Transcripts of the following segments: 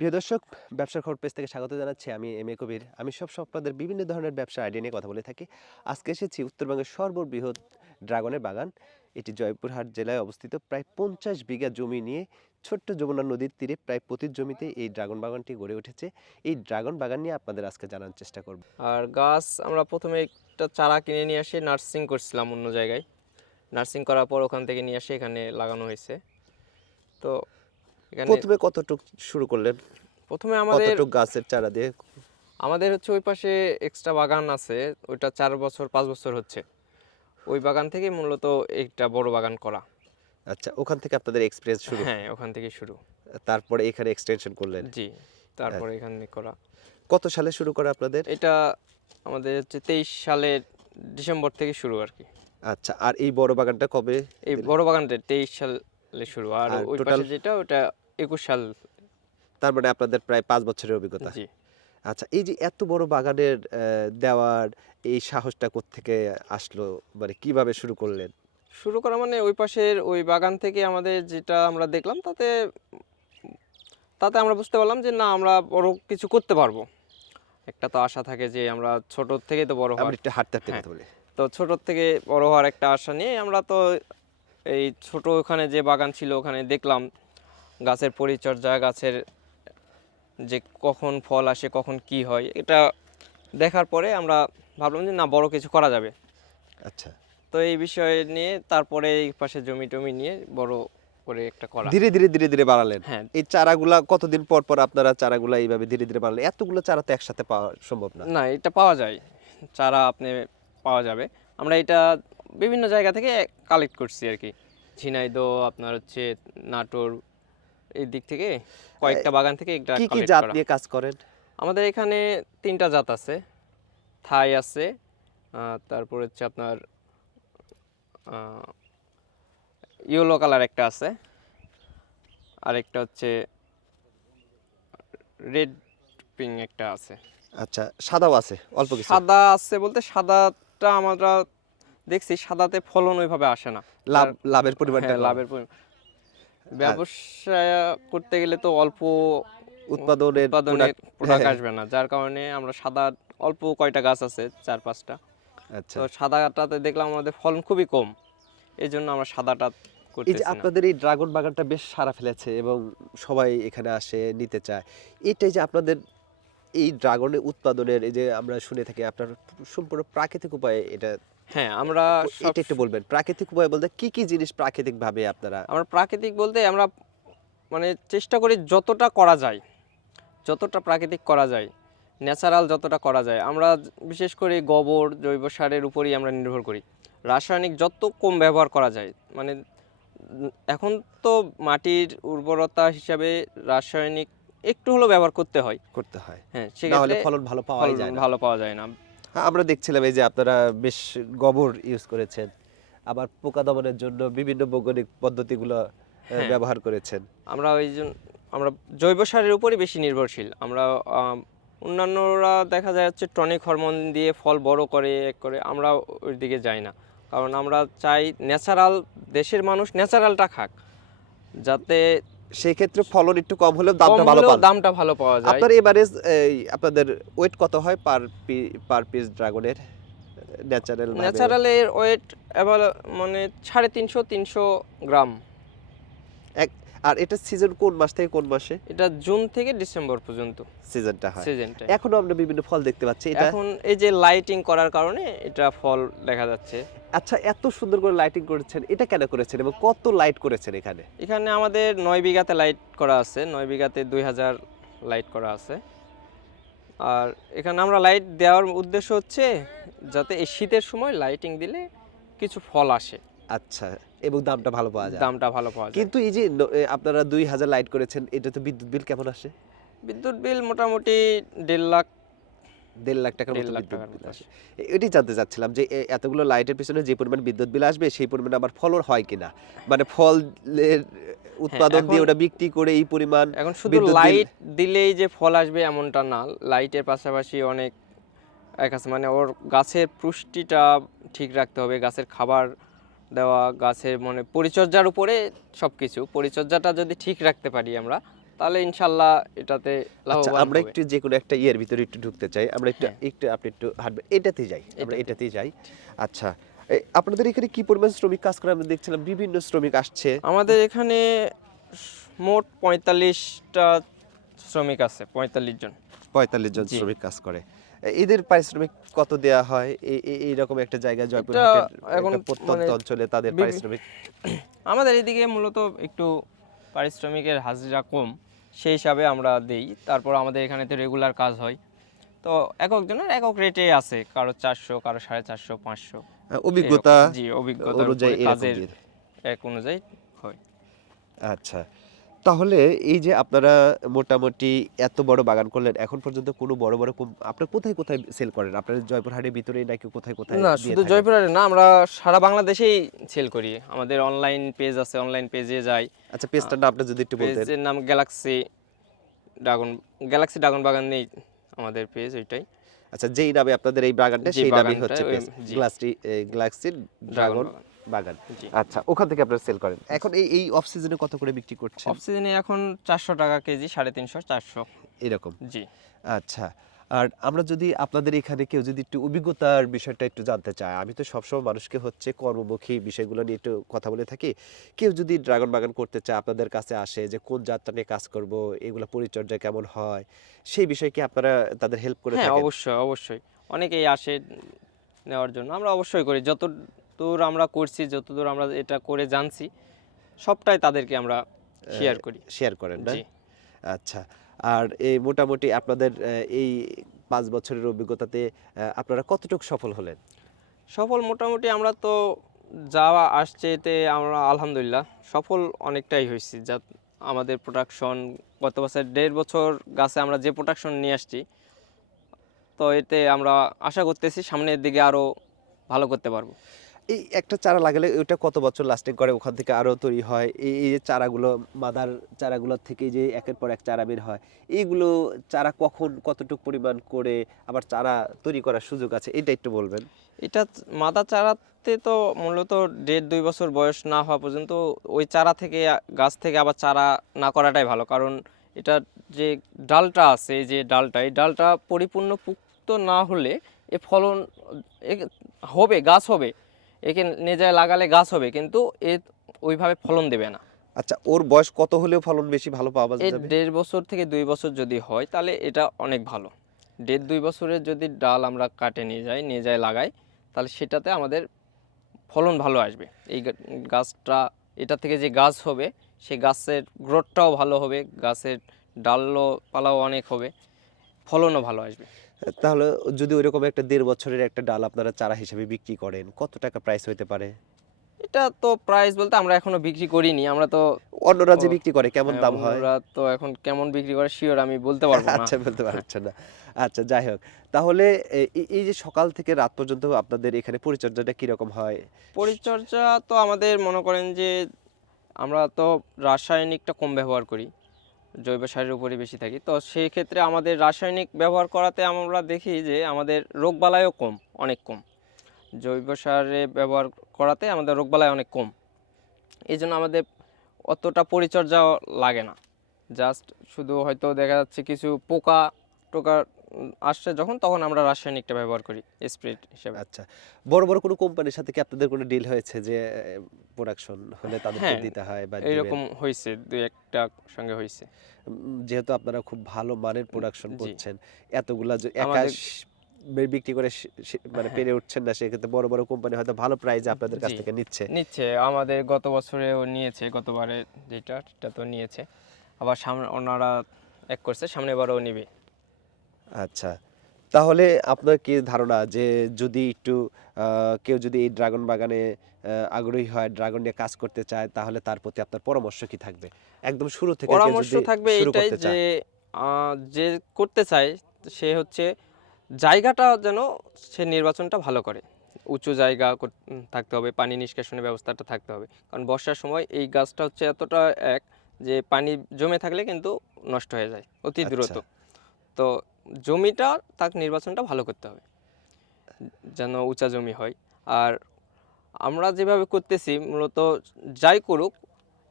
প্রিয় দর্শক, ব্যবসার খবর পেজ থেকে স্বাগত জানাচ্ছি আমি এম এ কবির। আমি সব আপনাদের বিভিন্ন ধরনের ব্যবসা আইডিয়া নিয়ে কথা বলে থাকি। আজকে এসেছি উত্তরবঙ্গের সর্ববৃহৎ ড্রাগনের বাগান। এটি জয়পুরহাট জেলায় অবস্থিত। প্রায় পঞ্চাশ বিঘা জমি নিয়ে ছোট্ট যমুনা নদীর তীরে প্রায় প্রতি জমিতে এই ড্রাগন বাগানটি গড়ে উঠেছে। এই ড্রাগন বাগান নিয়ে আপনাদের আজকে জানার চেষ্টা করব। আর গাছ আমরা প্রথমে একটা চারা কিনে নিয়ে এসে নার্সিং করছিলাম অন্য জায়গায়। নার্সিং করার পর ওখান থেকে নিয়ে এসে এখানে লাগানো হয়েছে। তো প্রথমে কতটুক শুরু করলেন? প্রথমে আমাদের কতটুক গাছের চারা দিয়ে? আমাদের হচ্ছে ওই পাশে এক্সট্রা বাগান আছে ওইটা চার বছর পাঁচ বছর হচ্ছে। ওই বাগান থেকে মূলত একটা বড় বাগান করা। আচ্ছা ওখান থেকে আপনাদের এক্সপিরিয়েন্স শুরু? হ্যাঁ ওখান থেকে শুরু। তারপরে এখানে এক্সটেনশন করলেন? জি তারপরে এখানে করা। কত সালে শুরু করা আপনাদের? এটা আমাদের হচ্ছে তেইশ সালের ডিসেম্বর থেকে শুরু আর কি। আচ্ছা আর এই বড় বাগানটা কবে? এই বড় বাগানটা তেইশ সালে শুরু। আর আর ওই পাশে যেটা ওটা একুশ সাল। তার মানে আপনাদের প্রায় পাঁচ বছরের অভিজ্ঞতা। জি। আচ্ছা এই যে এত বড় বাগানের দেওয়ার এই সাহসটা থেকে আসলো? মানে কীভাবে শুরু করলেন? শুরু করা মানে ওই পাশের ওই বাগান থেকে আমাদের যেটা আমরা দেখলাম তাতে তাতে আমরা বুঝতে পারলাম যে না আমরা বড় কিছু করতে পারব। একটা তো আশা থাকে যে আমরা ছোট থেকে তো বড় হওয়ার একটু হাঁটতে হাঁটতে হ্যাঁ। কথা বলি। তো ছোট থেকে বড় হওয়ার একটা আশা নিয়ে আমরা তো এই ছোট ওখানে যে বাগান ছিল ওখানে দেখলাম গাছের পরিচর্যা গাছের যে কখন ফল আসে কখন কি হয় এটা দেখার পরে আমরা ভাবলাম যে না বড় কিছু করা যাবে। আচ্ছা। তো এই বিষয় নিয়ে তারপরে এই পাশে জমি টমি নিয়ে বড় করে একটা করা। ধীরে ধীরে ধীরে ধীরে বাড়ালেন। হ্যাঁ। এই চারাগুলা কতদিন পর পর আপনারা চারাগুলা এইভাবে ধীরে ধীরে বাড়ালেন? এতগুলো চারা তো একসাথে পাওয়া সম্ভব না। না এটা পাওয়া যায়। চারা আপনি পাওয়া যাবে। আমরা এটা বিভিন্ন জায়গা থেকে কালেক্ট করছি আর কি। ঝিনাইদহ আপনার হচ্ছে নাটোর এই দিক থেকে কয়েকটা বাগান থেকে কি কি জাত। নিয়ে কাজ করেন? আমাদের এখানে তিনটা জাত আছে। থাই আছে তারপর হচ্ছে আপনার ইয়েলো কালার একটা আছে। আরেকটা হচ্ছে রেড পিঙ্ক একটা আছে। আচ্ছা সাদাও আছে অল্প কিছু? সাদা আছে বলতে সাদাটা আমরা দেখছি সাদাতে ফলন ওইভাবে আসে না। লাভ লাভের পরিমাণটা হ্যাঁ, লাভের পরিমাণ। ব্যবসা করতে গেলে তো অল্প উৎপাদনের উৎপাদনের প্রোডাক্ট হ্যাঁ, আসবে না যার কারণে আমরা সাদা অল্প কয়টা গাছ আছে চার পাঁচটা। আচ্ছা। তো সাদাটাতে দেখলাম আমাদের ফলন খুবই কম এই জন্য আমরা সাদাটা এই যে আপনাদের এই ড্রাগন বাগানটা বেশ সারা ফেলেছে এবং সবাই এখানে আসে নিতে চায়। এটাই যে আপনাদের এই ড্রাগনের উৎপাদনের এই যে আমরা শুনে থাকি আপনার সম্পূর্ণ প্রাকৃতিক উপায়ে এটা হ্যাঁ আমরা এটা একটু বলবেন প্রাকৃতিক উপায় বলতে কি কি জিনিস প্রাকৃতিক ভাবে আপনারা আমরা প্রাকৃতিক বলতে আমরা মানে চেষ্টা করি যতটা করা যায় যতটা প্রাকৃতিক করা যায় ন্যাচারাল যতটা করা যায়। আমরা বিশেষ করে গোবর জৈব সারের উপরই আমরা নির্ভর করি। রাসায়নিক যত কম ব্যবহার করা যায় মানে এখন তো মাটির উর্বরতা হিসাবে রাসায়নিক একটু হলেও ব্যবহার করতে হয়। করতে হয়। হ্যাঁ হলে সেক্ষেত্রে ফলন ভালো ফলন যায় না। ভালো পাওয়া যায় না। হ্যাঁ, আমরা দেখছিলাম এই যে আপনারা বেশ গোবর ইউজ করেছেন আবার পোকা দমনের জন্য বিভিন্ন বৈজ্ঞানিক পদ্ধতিগুলো হ্যাঁ। ব্যবহার করেছেন। আমরা ওই জন্য আমরা জৈব সারের উপরই বেশি নির্ভরশীল। আমরা অন্যান্যরা দেখা যায় হচ্ছে টনিক হরমোন দিয়ে ফল বড় করে এক করে আমরা ওই দিকে যাই না। কারণ আমরা চাই ন্যাচারাল দেশের মানুষ ন্যাচারালটা খাক। যাতে সেই ক্ষেত্রে ফলন একটু কম হলেও দামটা ভালো পাওয়া দামটা ভালো পাওয়া যায়। আপনার এভারেজ আপনাদের ওয়েট কত হয় পার পার পিস ড্রাগনের ন্যাচারাল ন্যাচারাল এর ওয়েট এবার মানে সাড়ে তিনশো তিনশো গ্রাম। আর এটা সিজন কোন মাস থেকে কোন মাসে? এটা জুন থেকে ডিসেম্বর পর্যন্ত। সিজনটা হয়। সিজনটা এখনও আমরা বিভিন্ন ফল দেখতে পাচ্ছি। এটা এখন এই যে লাইটিং করার কারণে এটা ফল দেখা যাচ্ছে। আচ্ছা এত সুন্দর করে লাইটিং করেছেন এটা কেন করেছেন এবং কত লাইট করেছেন এখানে? এখানে আমাদের নয় বিঘাতে লাইট করা আছে নয় বিঘাতে দুই হাজার লাইট করা আছে। আর এখানে আমরা লাইট দেওয়ার উদ্দেশ্য হচ্ছে যাতে এই শীতের সময় লাইটিং দিলে কিছু ফল আসে। আচ্ছা এবং দামটা ভালো পাওয়া যায়। দামটা ভালো পাওয়া যায়। কিন্তু এই যে আপনারা দুই হাজার লাইট করেছেন এটা তো বিদ্যুৎ বিল কেমন আসে? বিদ্যুৎ বিল মোটামুটি দেড় লাখ দেড় লাখ টাকার মতো বিদ্যুৎ বিল আসে। এ- এটাই জানতে চাচ্ছিলাম যে এতগুলো লাইটের পিছনে যে পরিমাণ বিদ্যুৎ বিল আসবে সেই পরিমাণ আবার ফলন হয় কিনা? মানে ফলের উৎপাদন দিয়ে এখন- ওটা বিক্রি করে এই পরিমাণ এখন শুধু লাইট দিলেই যে ফল আসবে এমনটা না। লাইটের পাশাপাশি অনেক এক আছে মানে ওর গাছের পুষ্টিটা ঠিক রাখতে হবে গাছের খাবার দেওয়া গাছের মানে পরিচর্যার উপরে সব কিছু পরিচর্যাটা যদি ঠিক রাখতে পারি আমরা তাহলে ইনশাল্লাহ এটাতে আচ্ছা আমরা একটু যে কোনো একটা ইয়ের ভিতরে একটু ঢুকতে চাই। আমরা একটু হ্যাঁ। একটু আপনি একটু হাঁটবেন এটাতেই যাই আমরা এটাতেই। যাই। আচ্ছা আপনাদের এখানে কি পরিমাণ শ্রমিক কাজ করে? আমরা দেখছিলাম বিভিন্ন শ্রমিক আসছে। আমাদের এখানে মোট পঁয়তাল্লিশটা শ্রমিক আছে পঁয়তাল্লিশ জন। পঁয়তাল্লিশ জন শ্রমিক কাজ করে। এদের পারিশ্রমিক কত দেয়া হয়? এই এইরকম একটা জায়গায় জয়পুর এখন প্রত্যন্ত মানে অঞ্চলে তাদের পারিশ্রমিক। আমাদের এদিকে মূলত একটু পারিশ্রমিকের হাজিরা কম সেই হিসাবে আমরা দেই। তারপর আমাদের এখানে তো রেগুলার কাজ হয়। তো এক একজনের একক রেটে আছে কারও চারশো কারও সাড়ে চারশো পাঁচশো। অভিজ্ঞতা জি অভিজ্ঞতা অনুযায়ী কাজের এক অনুযায়ী হয়। আচ্ছা। তাহলে এই যে আপনারা মোটামুটি এত বড় বাগান করলেন এখন পর্যন্ত কোনো বড় বড় আপনারা কোথায় কোথায় সেল করেন? আপনারা জয়পুরহাটের ভিতরেই নাকি কোথায় কোথায় না শুধু? জয়পুরহাটে না আমরা সারা বাংলাদেশেই সেল করি। আমাদের অনলাইন পেজ আছে অনলাইন পেজে যাই। আচ্ছা পেজটার নাম আপনি যদি একটু বলতেন। পেজের নাম গ্যালাক্সি ড্রাগন গ্যালাক্সি ড্রাগন বাগান নেই আমাদের পেজ ওইটাই। আচ্ছা যেই নামে আপনাদের এই বাগানটা সেই নামেই হচ্ছে পেজ জি। গ্লাসটি গ্লাক্সি ড্রাগন বাগান। আচ্ছা ওখান থেকে আপনারা সেল করেন। এখন এই এই অফ সিজনে কত করে বিক্রি করছেন? অফ সিজনে এখন চারশো টাকা কেজি সাড়ে তিনশো চারশো। এরকম। জি। আচ্ছা আর আমরা যদি আপনাদের এখানে কেউ যদি একটু অভিজ্ঞতার বিষয়টা একটু জানতে চায় আমি তো সবসময় মানুষকে হচ্ছে কর্মমুখী বিষয়গুলো নিয়ে একটু কথা বলে থাকি। কেউ যদি ড্রাগন বাগান করতে চায় আপনাদের কাছে আসে যে কোন জাতটা নিয়ে কাজ করব এগুলো পরিচর্যা কেমন হয় সেই বিষয়ে কি আপনারা তাদের হেল্প করে হ্যাঁ অবশ্যই অবশ্যই। অনেকেই আসে নেওয়ার জন্য আমরা অবশ্যই করি। যত দূর আমরা করছি যতদূর আমরা এটা করে জানছি সবটাই তাদেরকে আমরা শেয়ার করি। শেয়ার করেন আচ্ছা আর এই মোটামুটি আপনাদের এই পাঁচ বছরের অভিজ্ঞতাতে আপনারা কতটুকু সফল হলেন? সফল মোটামুটি আমরা তো যাওয়া আসছে এতে আমরা আলহামদুলিল্লাহ সফল অনেকটাই হয়েছি। যা আমাদের প্রোডাকশন গত বছর দেড় বছর গাছে আমরা যে প্রোডাকশন নিয়ে আসছি তো এতে আমরা আশা করতেছি সামনের দিকে আরও ভালো করতে পারব। এই একটা চারা লাগালে ওটা কত বছর লাস্টিং করে? ওখান থেকে আরও তৈরি হয়। এই যে চারাগুলো মাদার চারাগুলোর থেকে যে একের পর এক চারা বের হয়, এইগুলো চারা কখন কতটুকু পরিমাণ করে আবার চারা তৈরি করার সুযোগ আছে? এটা একটু বলবেন। এটা মাদা চারাতে তো মূলত দেড় দুই বছর বয়স না হওয়া পর্যন্ত ওই চারা থেকে, গাছ থেকে আবার চারা না করাটাই ভালো। কারণ এটা যে ডালটা আছে যে ডালটা, এই ডালটা পরিপূর্ণ পুক্ত না হলে এ ফলন হবে, গাছ হবে। একে নেজায় লাগালে গাছ হবে কিন্তু এ ওইভাবে ফলন দেবে না। আচ্ছা ওর বয়স কত হলেও ফলন বেশি ভালো পাওয়া যাবে? দেড় বছর থেকে দুই বছর যদি হয় তাহলে এটা অনেক ভালো। দেড় দুই বছরের যদি ডাল আমরা কাটে নিয়ে যাই নিয়ে যাই লাগাই তাহলে সেটাতে আমাদের ফলন ভালো আসবে। এই গাছটা এটা থেকে যে গাছ হবে সেই গাছের গ্রোথটাও ভালো হবে গাছের ডালও পালাও অনেক হবে ফলনও ভালো আসবে। তাহলে যদি ওইরকম একটা দেড় বছরের একটা ডাল আপনারা চারা হিসেবে বিক্রি করেন কত টাকা প্রাইস হতে পারে? এটা তো প্রাইস বলতে আমরা এখনও বিক্রি করিনি আমরা তো অন্যরা যে বিক্রি করে কেমন দাম হয়? ওরা তো এখন কেমন বিক্রি করে শিওর আমি বলতে পারব না। আচ্ছা বলতে পারছেন না। আচ্ছা যাই হোক। তাহলে এই- যে সকাল থেকে রাত পর্যন্ত আপনাদের এখানে পরিচর্যাটা কীরকম হয়? পরিচর্যা তো আমাদের মনে করেন যে আমরা তো রাসায়নিকটা কম ব্যবহার করি। জৈব সারের উপরই বেশি থাকি। তো সেই ক্ষেত্রে আমাদের রাসায়নিক ব্যবহার করাতে আমরা দেখি যে আমাদের রোগবালাইও কম অনেক কম। জৈব সারে ব্যবহার করাতে আমাদের রোগবালাই অনেক কম। এই জন্য আমাদের অতটা পরিচর্যা লাগে না। জাস্ট শুধু হয়তো দেখা যাচ্ছে কিছু পোকা টোকা উম, আসছে যখন তখন আমরা রাসায়নিকটা ব্যবহার করি স্প্রে হিসেবে। আচ্ছা। বড় বড় কোনো কোম্পানির সাথে কি আপনাদের কোনো ডিল হয়েছে যে প্রোডাকশন হলে তাদেরকে হ্যাঁ, দিতে হয় বা এইরকম দিবেন? হয়েছে দুই একটা সঙ্গে হয়েছে। যেহেতু আপনারা খুব ভালো মানের প্রোডাকশন করছেন এতগুলা যে একা বিক্রি করে মানে হ্যাঁ। পেরে উঠছেন না সেক্ষেত্রে বড় বড় কোম্পানি হয়তো ভালো প্রাইজে আপনাদের কাছ থেকে নিচ্ছে। নিচ্ছে। আমাদের গত বছরেও নিয়েছে গতবারে যেটা সেটা তো নিয়েছে। আবার সামনে ওনারা এক করছে সামনে বারও নিবে। আচ্ছা। তাহলে আপনার কি ধারণা যে যদি একটু কেউ যদি এই ড্রাগন বাগানে আগ্রহী হয় ড্রাগন নিয়ে কাজ করতে চায় তাহলে তার প্রতি আপনার পরামর্শ কি থাকবে? একদম শুরু থেকে পরামর্শ থাকবে করতে যে যে করতে চায় সে হচ্ছে জায়গাটা যেন সে নির্বাচনটা ভালো করে। উঁচু জায়গা থাকতে হবে পানি নিষ্কাশনের ব্যবস্থাটা থাকতে হবে। কারণ বর্ষার সময় এই গাছটা হচ্ছে এতটা এক যে পানি জমে থাকলে কিন্তু নষ্ট হয়ে যায় অতি দ্রুত। আচ্ছা। তো জমিটা তার নির্বাচনটা ভালো করতে হবে যেন উঁচা জমি হয়। আর আমরা যেভাবে করতেছি মূলত যাই করুক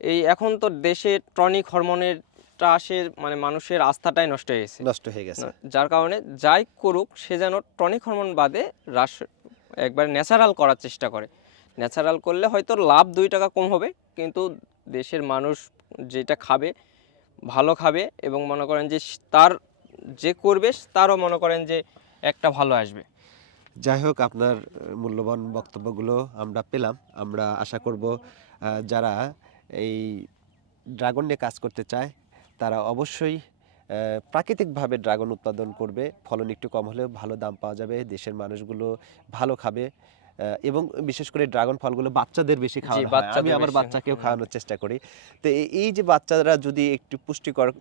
এই এখন তো দেশে টনিক হরমোনের চাষের মানে মানুষের আস্থাটাই নষ্ট হয়ে গেছে। নষ্ট হয়ে গেছে। যার কারণে যাই করুক সে যেন টনিক হরমোন বাদে রাস একবার ন্যাচারাল করার চেষ্টা করে। ন্যাচারাল করলে হয়তো লাভ দুই টাকা কম হবে কিন্তু দেশের মানুষ যেটা খাবে ভালো খাবে এবং মনে করেন যে তার যে করবে তারও মনে করেন যে একটা ভালো আসবে। যাই হোক আপনার মূল্যবান বক্তব্যগুলো আমরা পেলাম। আমরা আশা করব যারা এই ড্রাগন নিয়ে কাজ করতে চায় তারা অবশ্যই প্রাকৃতিকভাবে ড্রাগন উৎপাদন করবে। ফলন একটু কম হলেও ভালো দাম পাওয়া যাবে দেশের মানুষগুলো ভালো খাবে এবং বিশেষ করে ড্রাগন ফলগুলো বাচ্চাদের বেশি খাওয়ানো হয়। আমি আমার বাচ্চাকেও খাওয়ানোর চেষ্টা করি। তো এই- যে বাচ্চারা যদি একটু পুষ্টিকর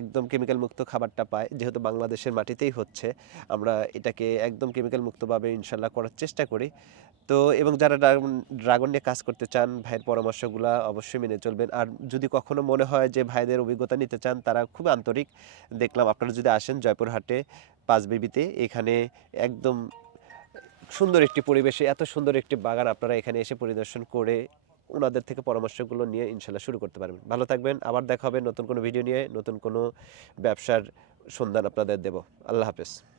একদম কেমিক্যাল মুক্ত খাবারটা পায়, যেহেতু বাংলাদেশের মাটিতেই হচ্ছে, আমরা এটাকে একদম কেমিক্যাল মুক্তভাবে ইনশাল্লাহ করার চেষ্টা করি। তো এবং যারা ড্রাগন নিয়ে কাজ করতে চান, ভাইয়ের পরামর্শগুলো অবশ্যই মেনে চলবেন। আর যদি কখনো মনে হয় যে ভাইদের অভিজ্ঞতা নিতে চান, তারা খুব আন্তরিক। দেখলাম আপনারা যদি আসেন জয়পুরহাটে পাঁচবিবিতে এখানে একদম সুন্দর একটি পরিবেশে, এত সুন্দর একটি বাগান আপনারা এখানে এসে পরিদর্শন করে ওনাদের থেকে পরামর্শগুলো নিয়ে ইনশাল্লাহ শুরু করতে পারবেন। ভালো থাকবেন, আবার দেখা হবে নতুন কোনো ভিডিও নিয়ে, নতুন কোনো ব্যবসার সন্ধান আপনাদের দেব। আল্লাহ হাফেজ।